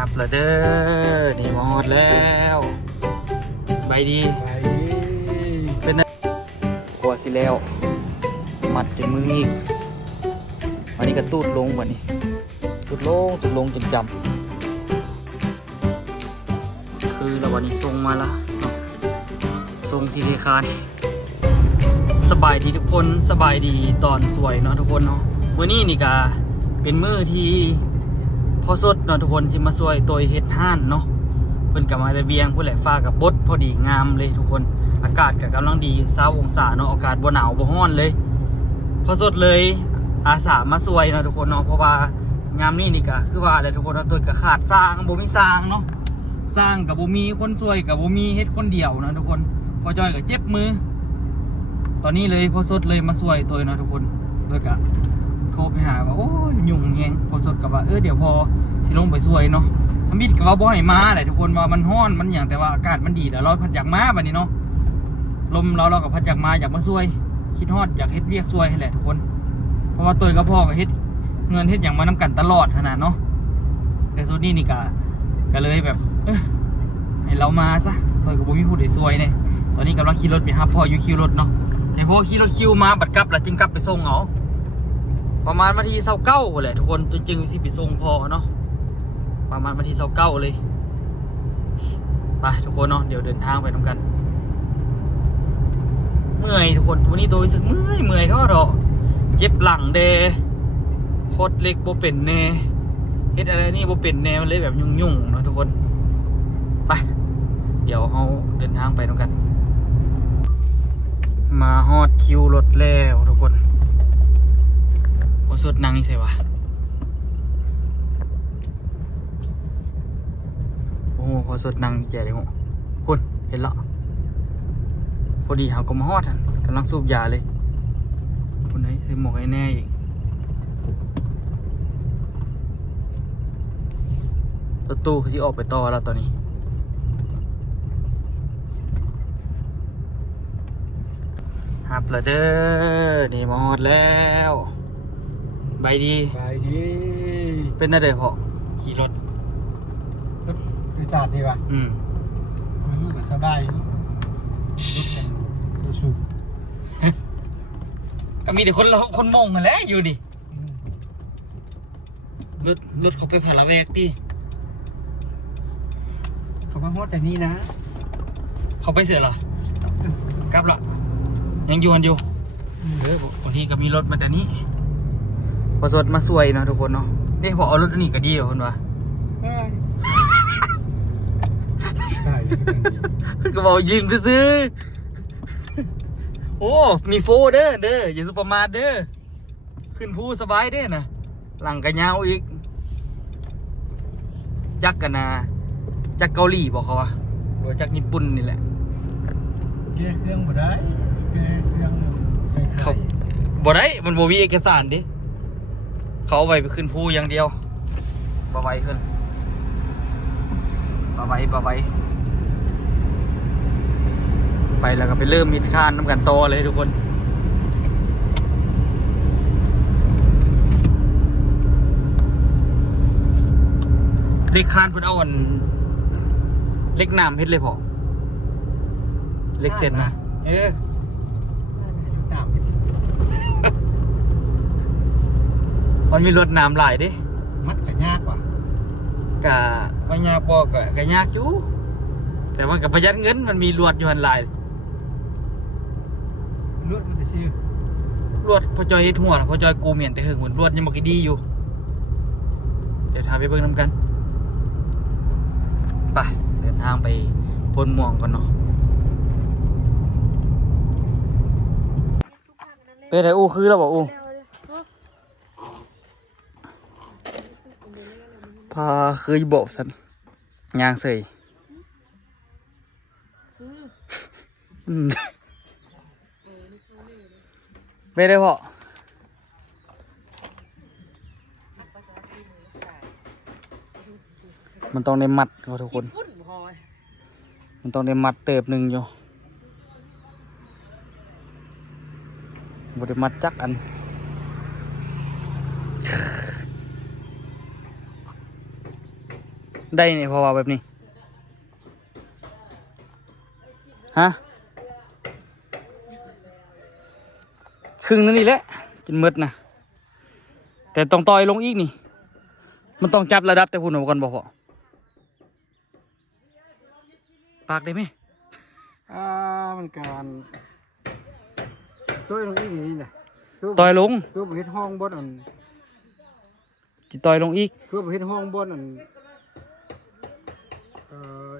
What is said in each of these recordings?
ครับละเด้อนี่หมดแล้วใบดีเป็นขวดสิแล้วมัดจนมืออีกอันนี้ก็ตูดลงวันนี้ตูดลงจนจำคือแล้ววันนี้ทรงมาละทรงสีเลคานสบายดีทุกคนสบายดีตอนสวยเนาะทุกคนเนาะวันนี้นี่ก็เป็นมื้อที่พอสดเนาะทุกคนสิมาสวยตัวเฮ็ดห่านเนาะเพิ่นกับมาแต่เบียงผู้แหละฟ้ากับบดพอดีงามเลยทุกคนอากาศก็กำลังดี20องศาเนาะอากาศบ่หนาวบ่ร้อนเลยพอสดเลยอาสามาสวยเนาะทุกคนเนาะเพราะว่างามนี่ก็คือว่าอะไรทุกคนเนาะตัวก็ขาดสร้างบ่มีสร้างเนาะสร้างกับบ่มีคนสวยกับบ่มีเฮ็ดคนเดียวนะทุกคนพอจอยก็เจ็บมือตอนนี้เลยพอสดเลยมาสวยตัวเนาะทุกคนด้วยก็โทรไปหาว่าโอ้ยยุ่งแฮงพอสดกับว่าเดี๋ยวพอสิลงไปสวยเนาะทำมิดกับว่าบ่ให้มาแหละทุกคนว่ามันร้อนมันอย่างแต่ว่าอากาศมันดีแล้วเราพัดอยากมาบัดนี้เนาะลมเรากับพัดอยากมาอยากมาสวยคิดฮอดอยากเฮ็ดเวียกสวยแหละทุกคนเพราะว่าตัวกับพ่อก็เฮ็ดเงินเฮ็ดอย่างมานำกันตลอดขนาดเนาะแต่ส่วนนี้นี่ก็เลยแบบให้เรามาซะตัวกับบ่มีผู้ใดสวยเนี่ยตอนนี้กำลังขี่รถไปหาพ่ออยู่คิวรถเนาะให้พ่อขี่รถคิวมาบัดกลับแล้วจึงกลับไปส่งเอาประมาณวันที่29แหละทุกคนจริงๆสิไปส่งพ่อเนาะประมาณวันที่29เลยไปทุกคนเนาะเดี๋ยวเดินทางไปนำกันเมื่อยทุกคนวันนี้ตัวรู้สึกเมื่อยเท่าดอกเจ็บหลังเดโคตรเล็กโบเป็นแน่เฮ็ดอะไรนี่โบเป็นแน่มันเลยแบบยุ่งๆเนาะทุกคนไปเดี๋ยวเราเดินทางไปนำกันมาฮอดคิวรถแล้วทุกคนโอ้สุดนั่งใช่ปะโอ้โหพอสุดนั่งแจ๋เลยโหคุณเห็นแล้วพอดีเขาก็มาฮอดกำลังสูบยาเลยคนไหนใส่หมวกไอ้แน่อีกรถตู้เขาจะออกไปต่อแล้วตอนนี้ฮับละเด้อนี่มาฮอดแล้วใบดีเป็นอะไรพอขี่รถบริษัทดีป่ะรู้แบบสบายรถสูบก็มีแต่คนมงกันแหละอยู่ดิรถเขาไปผ่าละแวกดิเขามาฮอดแต่นี่นะเขาไปเสือเหรอกลับละยังอยู่กันอยู่บางทีก็มีรถมาแต่นี้พอสดมาสวยนะทุกคนเนาะนี่พอเอารถอันนี้ก็ดีเหรอคนวะใช่ก็บอกยืนซื้อโอ้มีโฟเด้ออย่าสุประมาทเด้อขึ้นภูสบายเด้อนะหลังกันยาวอีกจักกันนะจักเกาหลีบอกเขาว่าหรือจักญี่ปุ่นนี่แหละเกียร์เครื่องบ่ได้เกียร์เครื่องเขาบ่ได้มันบ่มีเอกสารดิเขาเอาไว้ไปขึ้นภูอย่างเดียวบ่ไวขึ้นบ่ไวไปแล้วก็ไปเริ่มมิดคานน้ำกันโตเลยทุกคนเล็กคานเพิ่นเอาอันเล็กน้ำเฮ็ดเลยพอเล็กเส้นนะน้ำไปสิมันมีรถน้ำหลายดิมัดก็ยากว่ะกะไม่ยากบ่กะยากอยู่แต่มันกับประหยัดเงินมันมีลวดอยู่หันหลายลวดมันจะซื้อลวดพอจอยเฮ็ดหัวพอจอยกูเหมียนแต่หึงเหมือนลวดยังบ่กี่ดีอยู่เดี๋ยวพาไปเบิ่งนำกันไปเดินทางไปพนม่วงกันเนาะเป็นไรอู้คือแล้วบอกอู้พาเคยบอกสันยางเสยไม่ได้พอมันต้องได้มัดทุกคนมันต้องได้มัดเติบหนึ่งอยู่บริมัดจักอัน ได้เนี่ยเพราะว่าแบบนี้ฮะครึ่งนั่นนี่แหละกินหมดนะแต่ต้องต่อยลงอีกนี่มันต้องจับระดับแต่หุ่นเอาก่อนบอกพอปากได้ไหม มันการตัวลงอีกนี่นะ ต่อยลง คือประเภทห้องบนอัน จิต่อยลงอีก คือประเภทห้องบนอัน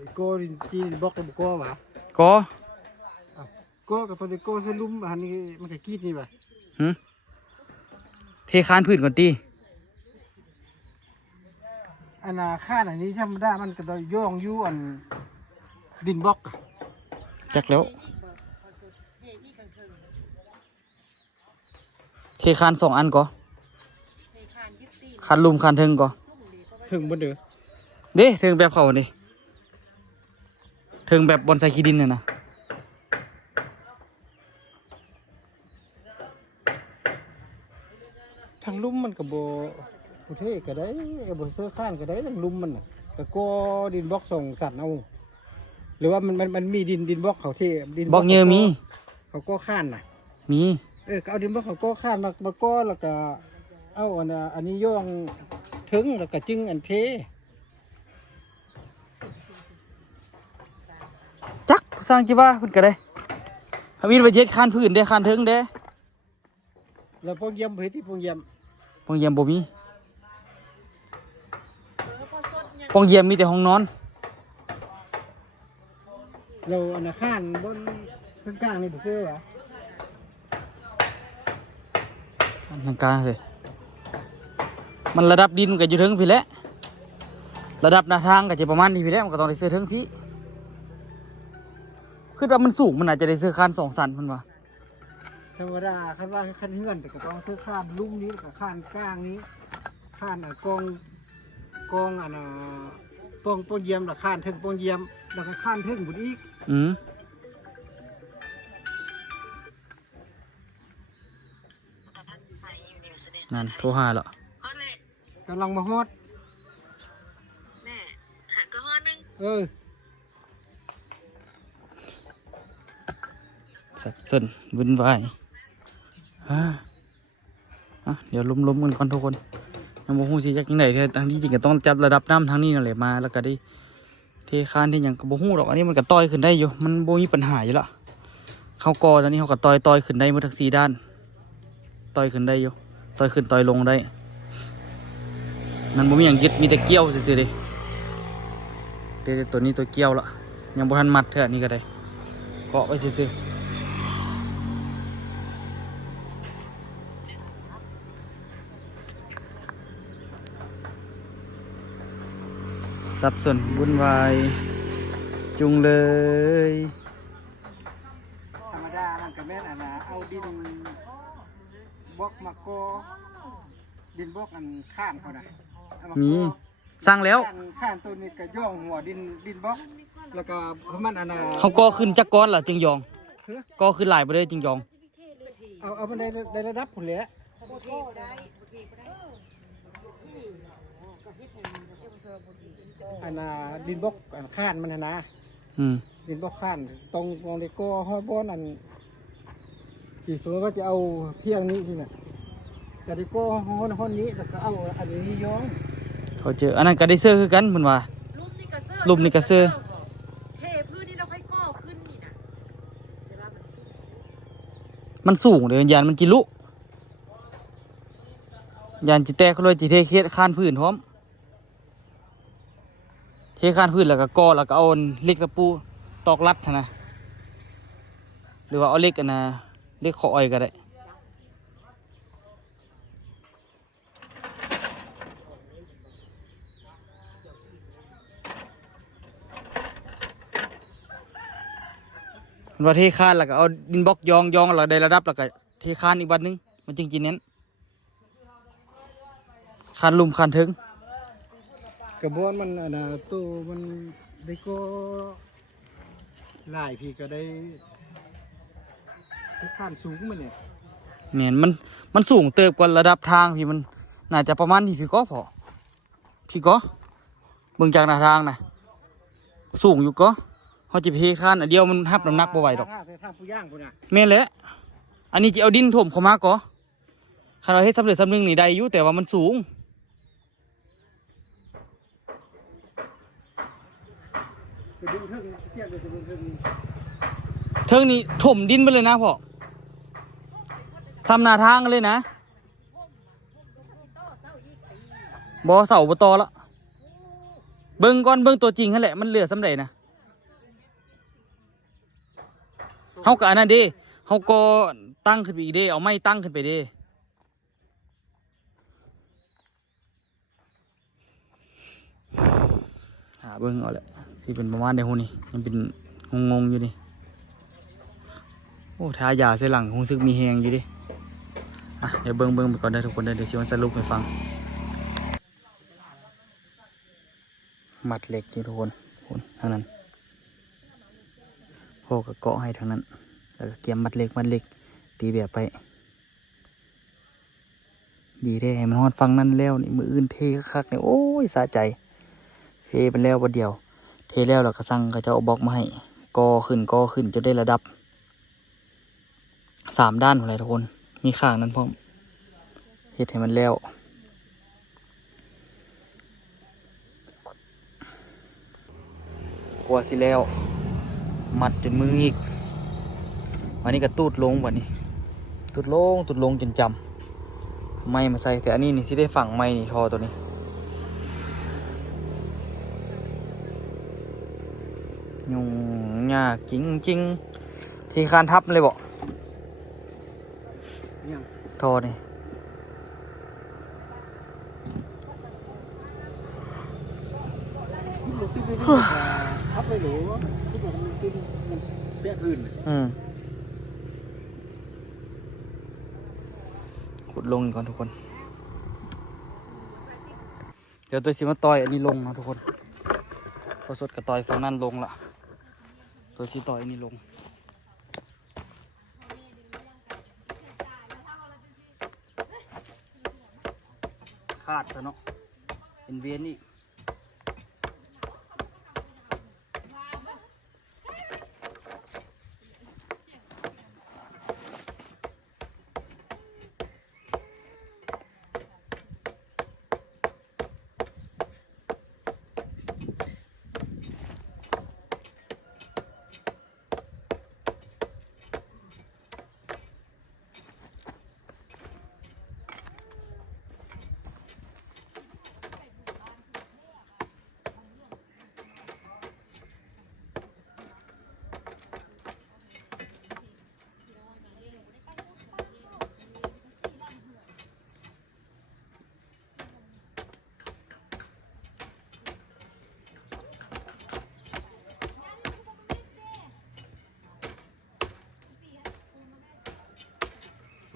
อีโก้จีนบล็อกกับโก้วะ ก็ โก้กับตัวโก้เส้นลุ่มอันนี้มันก็กีดนี่ป่ะ เทคานพื้นก่อนตี อันน่ะข้านอันนี้ธรรมดามันก็ต้องย่องยู่อันดินบล็อก จักแล้วเทคาน2 อันก็คานลุมคานเทิงก็ ถึงบนเดือ เด้เทิงแบบเขาเด้เทิงแบบบอนไซขี้ดินน่ะนะ ทางลุ่มมันก็บ่ประเทศก็ได้บ่เสื้อข้านก็ได้ทางลุ่มมันน่ะก็ก่อดินบล็อกส่งสัตว์เอาหรือว่ามันมีดินบล็อกเขาที่ดิน บอกเยอะมี เขาก่อข้านน่ะ มี ก็เอาดินบล็อกเขาก่อข้านมาก่อแล้วก็เอาอันนี้ย่องถึงแล้วก็จึงอันเท จักสร้างกี่ว่าเพิ่นก็ได้ถ้ามีประเทศคานพื้นเด้คานเทิงเด้ แล้วพวกเยี่ยมเผยที่พวกเยี่ยม ปองเยี่ยมบ่มีปองเยี่ยมมีแต่ห้องนอน เราอันน่ะข้านบนกลางๆนี่บ่เชื่อวะ ทางกลางเลยมันระดับดินมันก็อยู่ถึงพี่แหละระดับหน้าทางก็จะประมาณนี้พี่แหละมันก็ต้องได้เสื้อถึงพี่คือว่ามันสูงมันอาจจะได้เสื้อคาน2 สันมันว่า ธรรมดาคันว่าคันเฮือนแต่ก็ต้องเสื้อข้านลุ่มนี้กับข้านกลางนี้ข้านกองอันน่ะป้องเยี่ยมแล้วข้านถึงป้องเยี่ยมแล้วก็ข้านถึงบุญอีก นั่นโทรหาแล้ว กำลังมาฮอด แม่หันก็ฮอดนึง สับสนวุ่นวายเดี๋ยวล้มๆกันก่อนทุกคนยังบ่ฮู้สิจักจังได๋เด้อทางที่จริงก็ต้องจับระดับน้ำทางนี้นั่นแหละมาแล้วก็ได้เทคานที่หยังก็บ่ฮู้ดอกอันนี้มันก็ต่อยขึ้นได้อยู่มันบ่มีปัญหาอยู่ละเขาก่อตอนนี้เขาก็ต่อยขึ้นได้หมดทั้ง4 ด้านต่อยขึ้นได้อยู่ต่อยขึ้นต่อยลงได้มันบ่มีหยังยึดมีแต่เกี่ยวซื่อๆเด้ตัวนี้ตัวเกี่ยวละยังบ่ทันมัดเท่านี้ก็ได้เกาะไว้ซื่อๆสับสนวุ่นวายจุงเลย ธรรมดามันก็แม่นอันน่ะเอาดินบล็อกมาก่อดินบล็อกอันข้านเขาน่ะเอาา มี ก่อ สร้างแล้ว ข้านตัวนี้ก็ย่องหัวดินบล็อกแล้วก็เพราะมันอันน่ะ เขาก่อขึ้นจักก้อนล่ะจึงยองก่อขึ้นหลายบ่ได้จึงยอง เอามันในระดับผลแหละอันน่ะดินบล็อกอันข้านมันน่ะนะ ดินบล็อกข้านตรงเลโก้ฮอดบอนอันที่สมมติว่าจะเอาเพียงนี้ที่น่ะแต่เลโก้ฮอดนี้แล้วก็เอาอันนี้ย้อง เขาเจออันนั้นก็ได้เสื้อคือกันเหมือนว่า รูปนี่ก็เสื้อ เทพื้นนี่เราค่อยก่อขึ้นนี่นะเดี๋ยวว่ามันมันสูงเดี๋ยวยานมันจิลุยานจิแตกเขาเลยจิเทเคสคานพื้นพร้อมเทคานพื้นแล้วก็ก่อแล้วก็เอาเหล็กตะปูตอกรัดนะหรือว่าเอาเหล็กอันนะเหล็กขออ้อยก็ได้ว่าเทคานแล้วก็เอาดินบล็อกยองแล้วได้ระดับแล้วก็เทคานอีกบัดนึงมันจริงๆนั้นคานลุมคานถึง กระบวนมันอันน่ะตัวมันเลโก้หลายพี่ก็ได้ข้านสูงมันเนี่ย แม่นมันสูงเติบกว่าระดับทางพี่มันน่าจะประมาณนี้พี่ก็พอพี่ก็ เบิ่งจากหน้าทางนะสูงอยู่ก็เขาจะเพคานอันเดียวมันทับน้ำหนักบ่ไหวดอก ทางผู้ย่างพุ่นน่ะ แม่นแหละอันนี้จะเอาดินถมเข้ามาก็คันเราเฮ็ดสำเร็จสำนึงนี่ได้อยู่แต่ว่ามันสูง ไปดึงเทิงเทียบเลยจะดึงเทิง เทิงนี้ถมดินไปเลยนะพ่อซ้ำหน้าทางเลยนะบ่เสาบ่ตอละเบิ่งก่อนเบิ่งตัวจริงนั่นแหละมันเหลือสำเร็จนะเฮาก็อันนั้นเด้เฮาก็ตั้งขึ้นไปอีกเด้เอาไม้ตั้งขึ้นไปเด้หาเบิ่งเอาแหละสิเป็นประมาณใดฮู้นี่ยังเป็นงงๆอยู่นี่โอ้ทายาใส่หลังรู้สึกมีแฮงอยู่ดิอ่ะเดี๋ยวเบิ่งไปก่อนได้อทุกคนเดี๋ยวสิมันสรุปให้ฟังมัดเหล็กนี่ทุกคนทางนั้นพ่อก็เกาะให้ทางนั้นแล้วก็เกี่ยมมัดเหล็กตีแบบไปดีได้ให้มันฮอดฟังนั่นแล้วนี่มืออื่นเทคักๆเนี่ยโอ้ยสะใจเทไปแล้ววันเดียวเทแล้วเราก็สั่งก็จะเอาบล็อกมาให้กอขึ้นจนได้ระดับ3 ด้านอะไรทุกคนมีข้างนั้นพร้อมเฮ็ดให้มันแล้วกลัวสิแล้วมัดจนมืออีกวันนี้ก็ตูดลงวันนี้ตูดลงจนจำไม่มาใส่แต่อันนี้นี่ที่ได้ฝังไม่นี่ทอตัวนี้ยุ่งยากจริงที่คานทับเลยบอกทอนี่ทับไปหรูทุกคนมันกินมันเปี้ยอื่น ขุดลงก่อนทุกคนเดี๋ยวตัวสิมาต่อยอันนี้ลงนะทุกคนพอสดกับต่อยฝั่งนั้นลงละตัวสิต่อยอันนี้ลงขาดซะเนาะเป็นเวียนอีก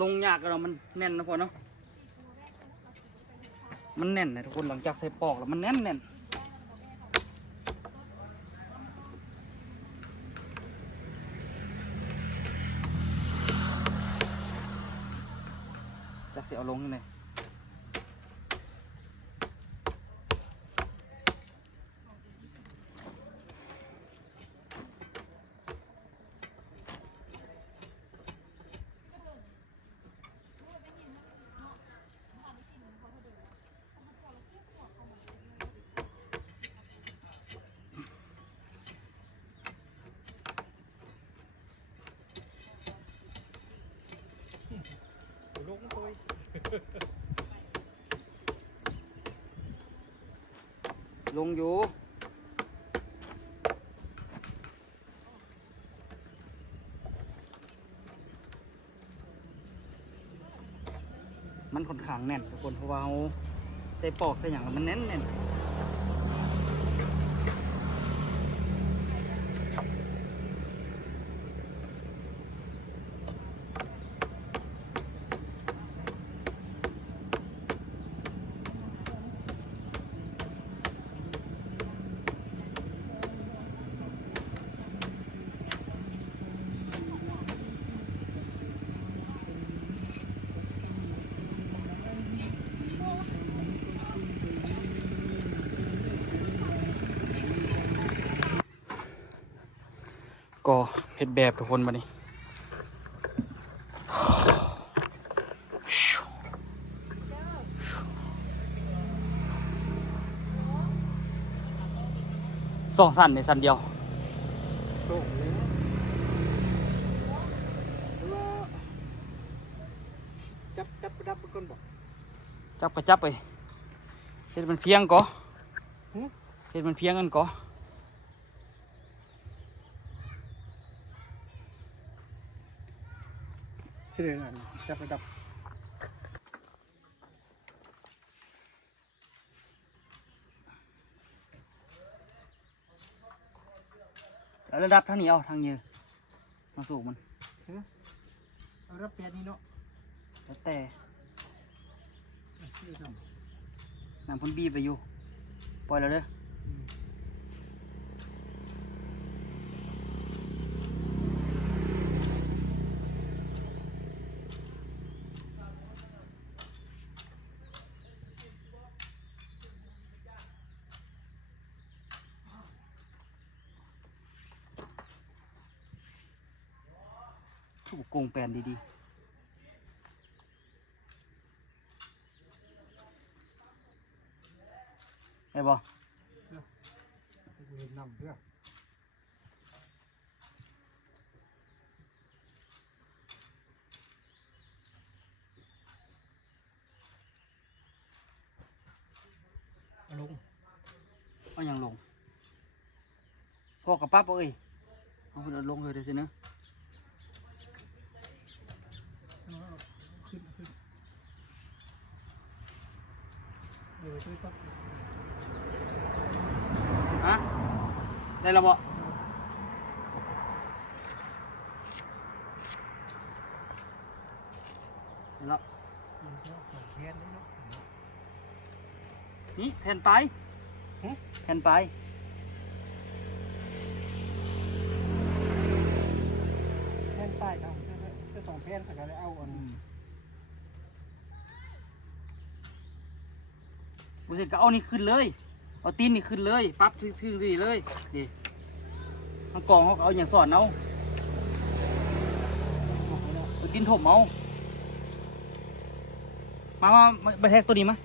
ลงยากเรามันแน่นนะพ่อเนาะมันแน่นนะทุกคนหลังจากใส่ปอกแล้วมันแน่นจากเสียเอาลงยังไงลงอยู่มันค่อนข้างแน่นทุกคนเพราะว่าเขาใส่ปอกใส่อย่างแล้วมันแน่น ก็เฮ็ดแบบทุกคนบัดนี้สองสั้นในสั้นเดียว โต้งเลยนะจับดับก้นบอก จับก็จับไปเฮ็ดมันเพียงก่อ หึ เฮ็ดมันเพียงกันก่อ เชื่อนั่นจับดับ แล้วระดับทางนี้เอาทางเยอะมาสูงมัน เอารับแปดนี่เนาะ แล้วแต่ ชื่อท น้ำพ่นบีบไปอยู่ปล่อยแล้วเด้อถูกโกงแปลนดีๆได้บ่ ำเห็นนำเพื่อเอาลง เอาอย่างลงพอกับปั๊บเอาเอ้ยเอาเพิ่นเอาลงเลยเดี๋ยวสิเนอะ ขึ้นเดี๋ยวช่วยปั๊บ ฮะได้แล้วบ่ได้แล้ว ของแทนนี่เนาะ นี่แผ่นปลายแผ่นปลาย แทนป้ายครับจะสองแทนเขาจะได้เอาอัน บุเสร็จก็เอานี่ขึ้นเลยเอาตีนนี่ขึ้นเลยปั๊บทื่อๆดีเลยดิมันกองเขาก็เอาอย่างสอนเอาเอาตีนถมเอามาแทกตัวนี้มา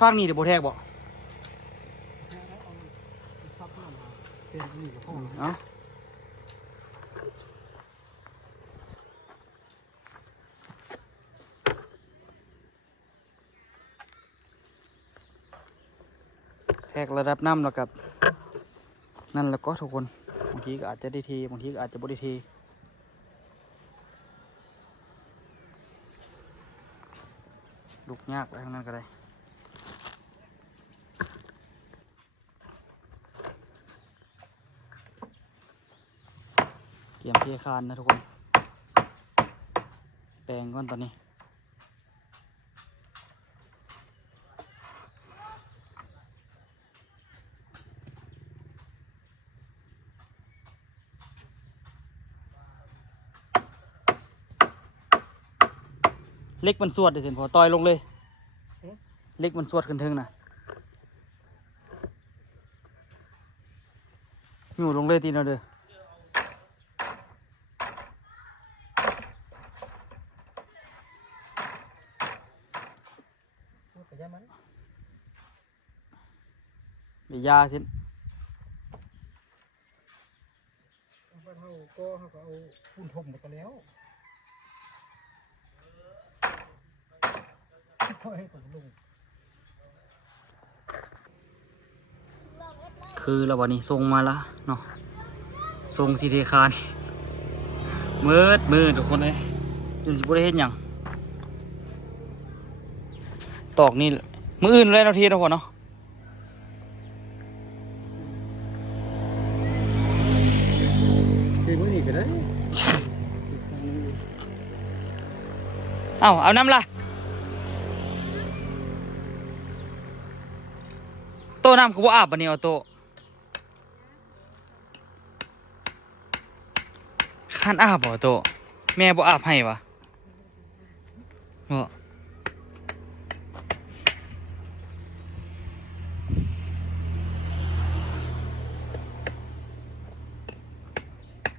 ฟางนี่เดี๋ยวโบแทกบ่ ซับเข้ามาเป็นนี่กับพ่อ เอาแทกระดับน้ำแล้วกับนั่นแล้วก็ทุกคนบางทีก็อาจจะได้เทบางทีก็อาจจะบ่ได้เทลูกยากไปทางนั้นก็ได้เกี่ยมเทคานนะทุกคนแปลงก่อนตอนนี้เล็กมันสวดเดี๋ยวเห็นพอต่อยลงเลยเล็กมันสวดขึ้นเทิงนะอยู่ลงเลยตีนเราเด้อ พูดกับย่ามัน เดี๋ยวยาสิ เอาไปเขาก็เขาก็เอาปูนถมหมดกันแล้วค่อยให้ผมลง คือเราวันนี้ทรงมาละเนาะทรงสีเทคานมืดทุกคนเลยจนสิบุได้เห็นหยังตอกนี่มืออื่นเลยเราเทเราพอเนาะ ทีมือนี่ก็ได้ เอาน้ำละโตน้ำคือว่าอาบปะเนี่ยเอาโตข้านอาบบ่โตแม่บ่อาบให้วะบ่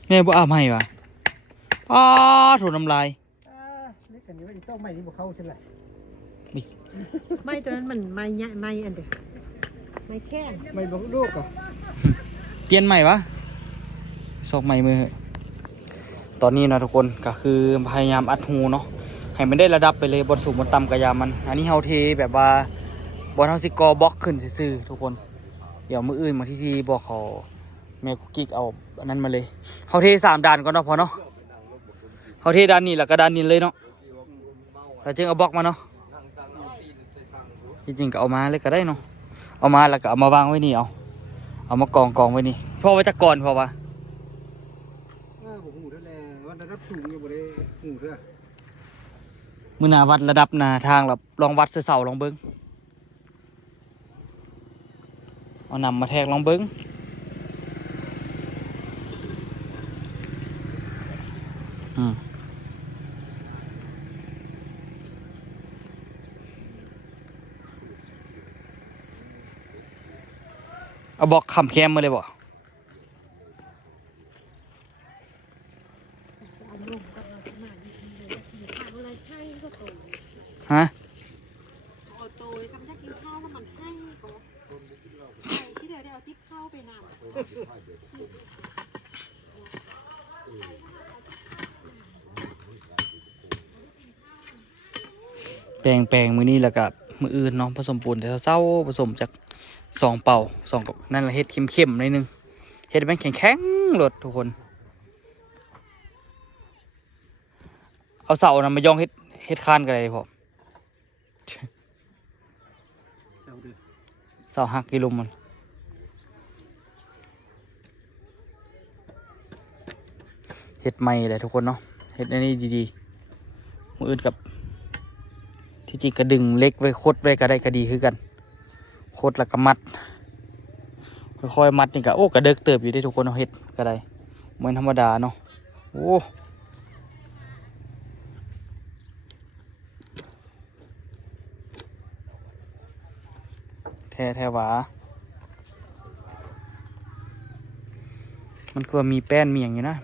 แม่บ่อาบให้วะอ้าถูน้ำลาย นี่กันนี้ว่าอีต้องไม่นี่บ่เข้าใช่ไหม ไม่ตัวนั้นมันไม่ใหญ่ไม่อันเดียวไม่แค่ ไม่บอกลูกอ่ะ เปลี่ยนใหม่วะซอกใหม่มือเหอะตอนนี้นะทุกคนก็คือพยายามอัดหูเนาะให้มันได้ระดับไปเลยบนสูงบนต่ำกระยามัน อันนี้เฮาเทแบบว่าบอลเฮาสิกอบล็อกขึ้นซื่อๆทุกคนเดี๋ยวมืออื่นมาที่บอกเขาแม่กุ๊กกิ๊กเอาอันนั้นมาเลยเฮาเท3ด่านก่อนเนาะพอเนาะเฮาเทด้านนี้แล้วก็ด้านนี้เลยเนาะแล้วจึงเอาบล็อกมาเนาะที่จริงก็เอามาเลยก็ได้เนาะเอามาแล้วก็เอามาวางไว้นี่เอามากองไว้นี่พอไว้จักก่อนพอปะ ผมหูด้วยแหละว่าระดับสูงอยู่บ่ได้หูด้วย มือหนาวัดระดับหนาทางแบบลองวัดเสาลองเบิ้งเอานำมาแทกลองเบิ้งเอาบอกคำแคมมาเลยบ่ฮะ โอโต้ทำได้กินข้าวแล้วมันให้ก็ใช่ที่เดี๋ยวได้เอาติ๊บข้าวไปนแปลงมือนี้แล้วกับมืออื่นเนาะผสมปูนแต่เศร้าผสมจาก2 เป่า2กับนั่นแหละเฮ็ดเข้มๆหน่อยนึงเฮ็ดมันแข็งๆหลดทุกคนเอาเสานะมาย่องเฮ็ดคานกันเลยพอเสาหักกิโลมันเฮ็ดใหม่เลยทุกคนเนาะเฮ็ดอันนี้ดีๆมืออื่นกับที่จริงกระดึงเล็กไว้คดไว้ก็ได้ก็ดีคือกันคดแล้วก็มัดค่อยๆมัดนี่ก็โอ้กระเดิกเติบอยู่ได้ทุกคนเอาเฮ็ดก็ได้เหมือนธรรมดาเนาะโอ้แท้หวามันควรมีแป้นมีอย่างนี้นะ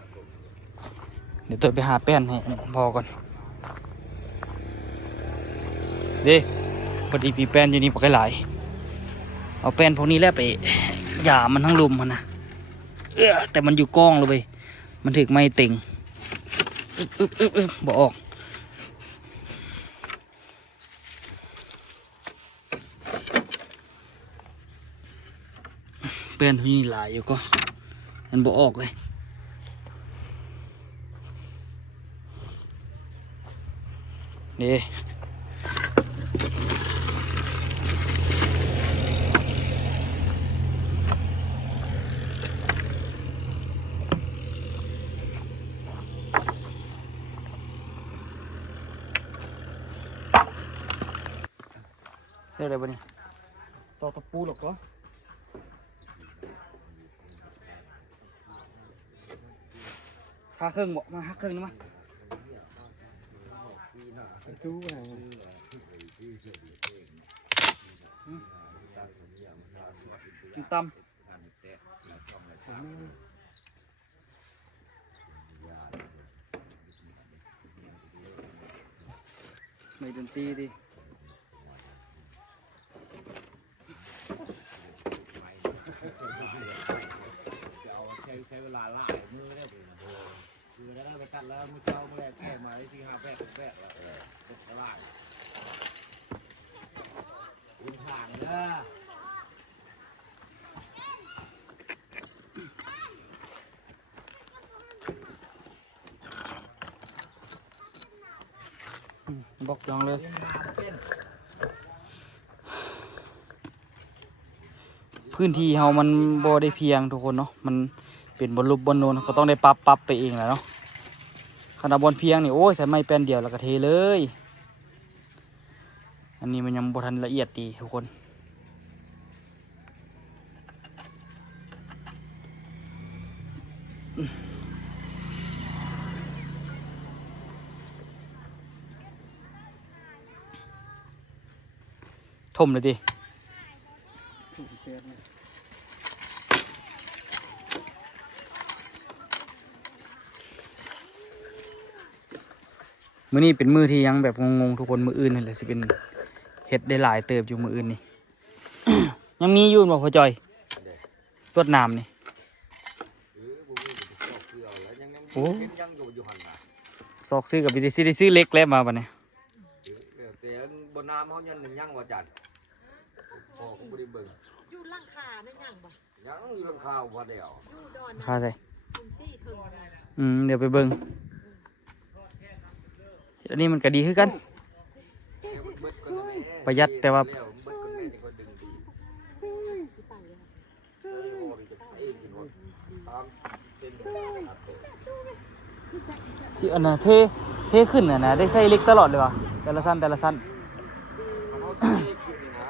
เดี๋ยวตัวไปหาแป้นให้พอก่อนเด้พอดีมีแป้นอยู่นี่ปกหลายเอาแป้นพวกนี้แล้วไปหย่ามันทั้งลุมมันนะแต่มันอยู่กล้องเลยมันถึกไม่เต็งบอกออกแป้นพวกนี้หลายอยู่ก็มันบอกออกเลยนี่เรียกอะไรบ้านี่ต่อตะปูหรอกก็หักครึ่งบอกมาหักครึ่งนะมั้ย จู้อะไร กินตำไม่ดนตรีดิใช้เวลาล่ามือได้คือแล้วไปกัดแล้วมือเช้ามือแรกแพกมาได้4-5แพกแล้วก็ล่าขึ้นทางเด้อ บอกยองเลยพื้นที่เฮามันบ่ได้เพียงทุกคนเนาะมันเป็นบนรูปบนโนนเขาต้องได้ปรับไปเองแหละเนาะขนาดบนเพียงนี่โอ้ยใส่ไม้แป้นเดียวแล้วก็เทเลยอันนี้มันยังบ่ทันละเอียดดีทุกคนถมเลยดิ มื้อนี้เป็นมื้อที่ยังแบบงงๆทุกคนมื้ออื่นนั่นแหละสิเป็นเฮ็ดได้หลายเติบอยู่มื้ออื่นนี่ ยังมีอยู่บ่พ่อจอยรวดน้ำนี่ บ่มีก็ชอบเกลือแล้วยัง โอ้ เห็นยังอยู่หั่นน่ะ ซอกซื้อกับได้ซื้อเล็กแล้วมาบัดนี้ แต่บนน้ำเขายังว่าจัดพอก็บ่ได้เบิ่ง อยู่หลังคาได้ยังบ่ ยังอยู่ลำข้าวว่าเดียว อยู่ดอน ค่าใส่ คุณซี่ถึง เดี๋ยวไปเบิ่งอันนี้มันก็ดีคือกัน ประหยัดแต่ว่า เบิดกันแม่นี่ก็ดึงดี ที่ไปเลย พอดีจะเองกินหมดตามเป็น สิอันน่ะเทขึ้นน่ะนะได้ใช้เล็กตลอดเลยวะแต่ละสั้น เขาที่กินนี่นะ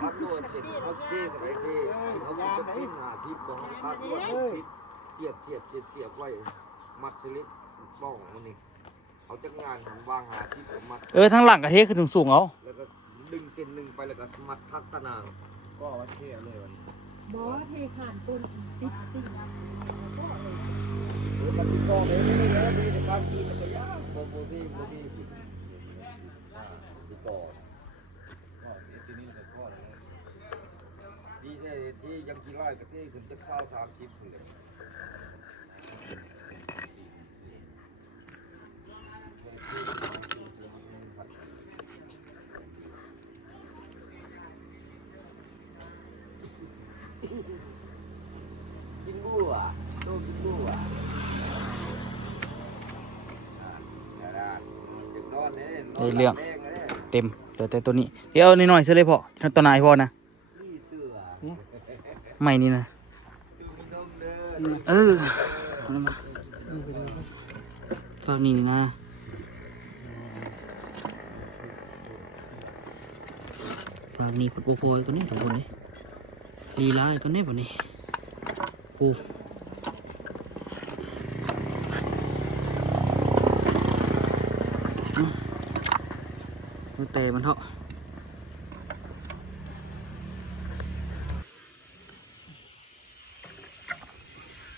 พักด้วยเสร็จเขาที่อะไรที่เขาจะขึ้น50บ่พักด้วยเสียบไว้มัดสลิปป้องมันนี่เอาจักงานทำวาง50กับมัด ทั้งหลังก็เทขึ้นสูงๆเอา แล้วก็ดึงเส้นหนึ่งไปแล้วก็มัดทักตะนางก็วัดเทียเลยวัน บอสเทขานตุนติด มันติดกองเลยไม่ได้เลยในการกินมันจะยากโบที่ติดกองที่นี่เลยก็เลยที่ยังกี่ร้อยก็ที่ถึงจะเข้า30เลยกินบัวโตกินบัวเต็มเหลือแต่ตัวนี้เดี๋ยวเอาน้อยๆซะเลยพ่อตัวไหนพ่อนะไม่นี่นะเอามาฝากนี่นะฝากนี่พุดโพยตัวนี้ทุกคนนี่ลีลาตัวนี้แบบนี้ปูเตะมันเถอะ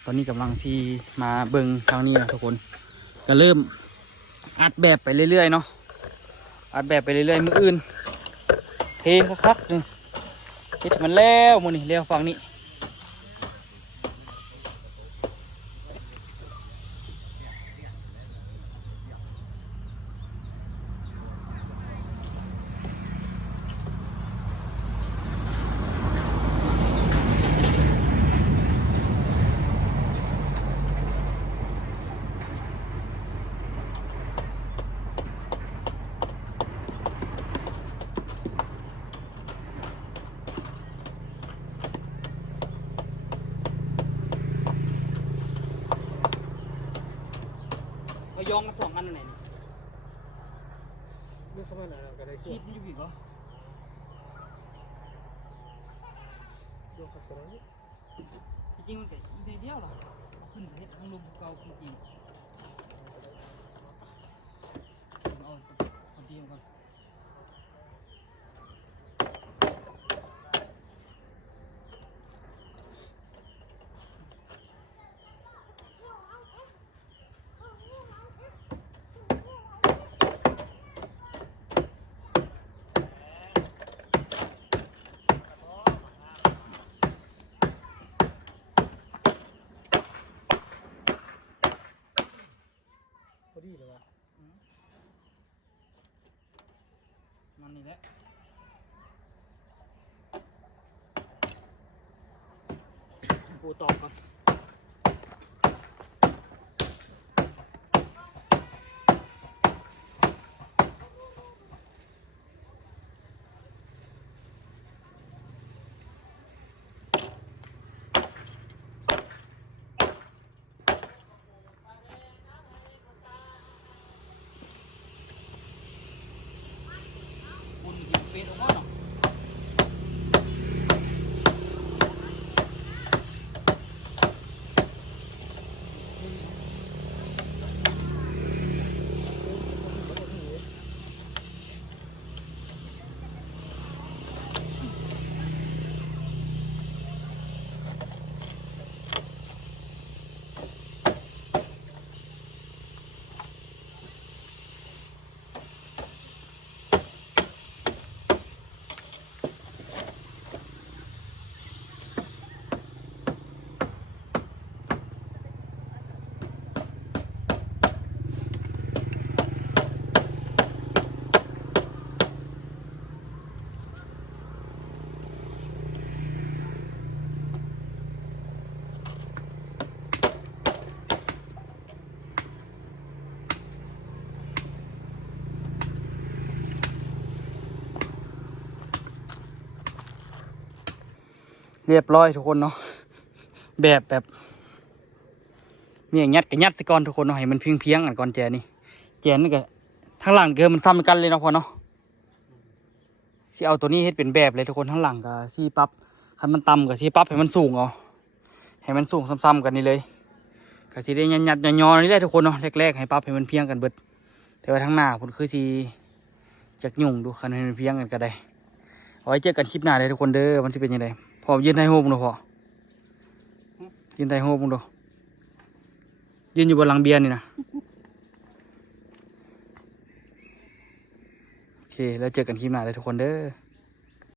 ตอนนี้กำลังที่มาเบิ่งทางนี้นะทุกคนก็เริ่มอัดแบบไปเรื่อยๆเนาะอัดแบบไปเรื่อยๆมืออื่นเทคักๆนี่เฮ็ดมันแล้วมื้อนี้แล้วฝั่งนี้ยองกัน2 อันไหนนี่ เรื่องเข้ามาหน่อยก็ได้ คิดมันอยู่อีกเหรอ โยกกันเลย จริงๆมันก็อีกเดียวล่ะขึ้นเฮ็ดทั้งลมเก่าจริงๆเอาคนเดียวก่อนพอดีเลยวะ มันนี่แหละปูตอกก่อนคุณกินเป็ดออกมาเนาะ เรียบร้อยทุกคนเนาะแบบมีอย่างยัดกับยัดสิก่อนทุกคนเนาะให้มันเพียงกันก่อนแจนี่ก็ทั้งหลังเกินมันซ้ำกันเลยเนาะพอเนาะสิเอาตัวนี้เฮ็ดเป็นแบบเลยทุกคนทั้งหลังกับสิปรับคันมันต่ำกับสิปรับให้มันสูงเอาให้มันสูงซ้ำๆกันนี่เลยก็สิได้ยัดย่อๆนี่แหละทุกคนเนาะแรกๆให้ปรับให้มันเพียงกันเบิดแต่ว่าทั้งหน้าผมคือสิจักยุ่งดูคันให้มันเพียงกันก็ได้เอาไว้เจอกันคลิปหน้าเลยทุกคนเด้อมันสิเป็นยังไงพอยืนไทโฮมึงดูพอยืนไทโฮมึงดูยืนอยู่บนหลังเบียร์นี่นะโอเคแล้วเจอกันคลิปหน้าเลยทุกคนเด้อ